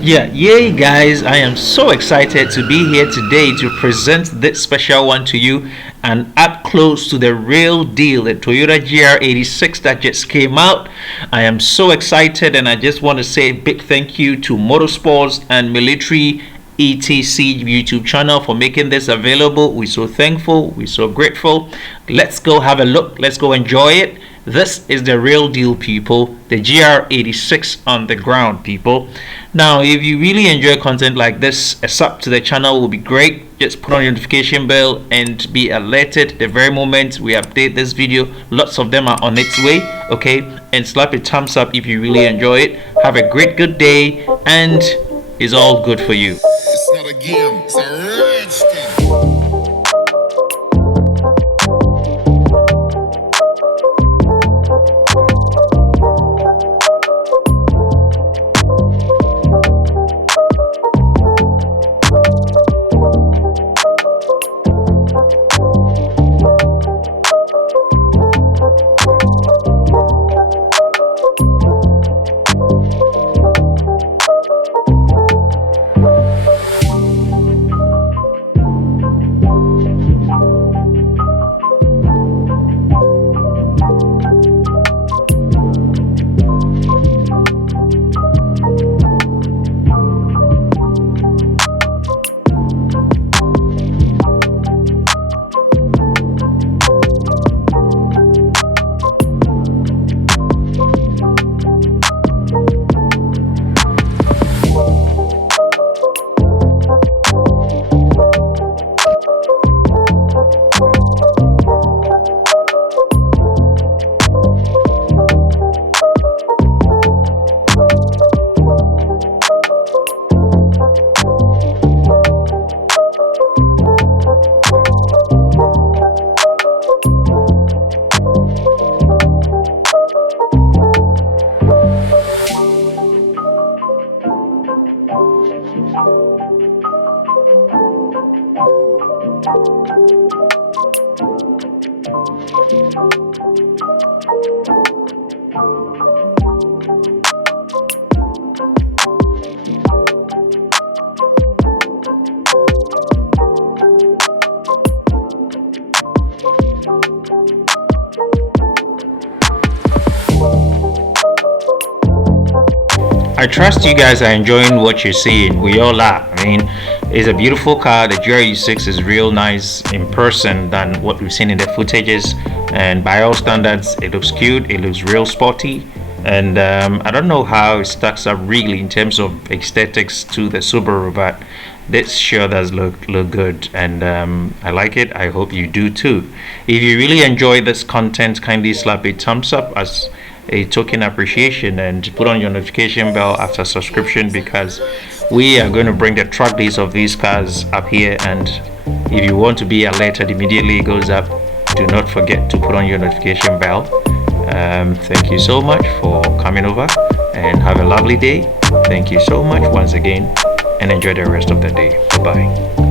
Yeah, yay guys, I am so excited to be here today to present this special one to you and up close to the real deal, the Toyota GR86 that just came out. I am so excited and I just want to say a big thank you to Motorsports and Military ETC YouTube channel for making this available. We're so thankful, we're so grateful. Let's go have a look, let's go enjoy it. This is the real deal, people. The GR86 on the ground, people. Now, if you really enjoy content like this, a sub to the channel will be great. Just put on your notification bell and be alerted the very moment we update this video. Lots of them are on its way, okay? And slap a thumbs up if you really enjoy it. Have a great good day, and it's all good for you. It's not a game, it's a rich thing. I trust you guys are enjoying what you're seeing. We all are. I mean, it's a beautiful car. The GR86 is real nice in person than what we've seen in the footages, and by all standards it looks cute, it looks real sporty, and I don't know how it stacks up really in terms of aesthetics to the Subaru, but this sure does look good, and I like it. I hope you do too. If you really enjoy this content, kindly slap a thumbs up as a token appreciation, and put on your notification bell after subscription, because we are going to bring the track days of these cars up here, and if you want to be alerted immediately it goes up, do not forget to put on your notification bell. Thank you so much for coming over, and have a lovely day. Thank you so much once again, and enjoy the rest of the day. Bye bye.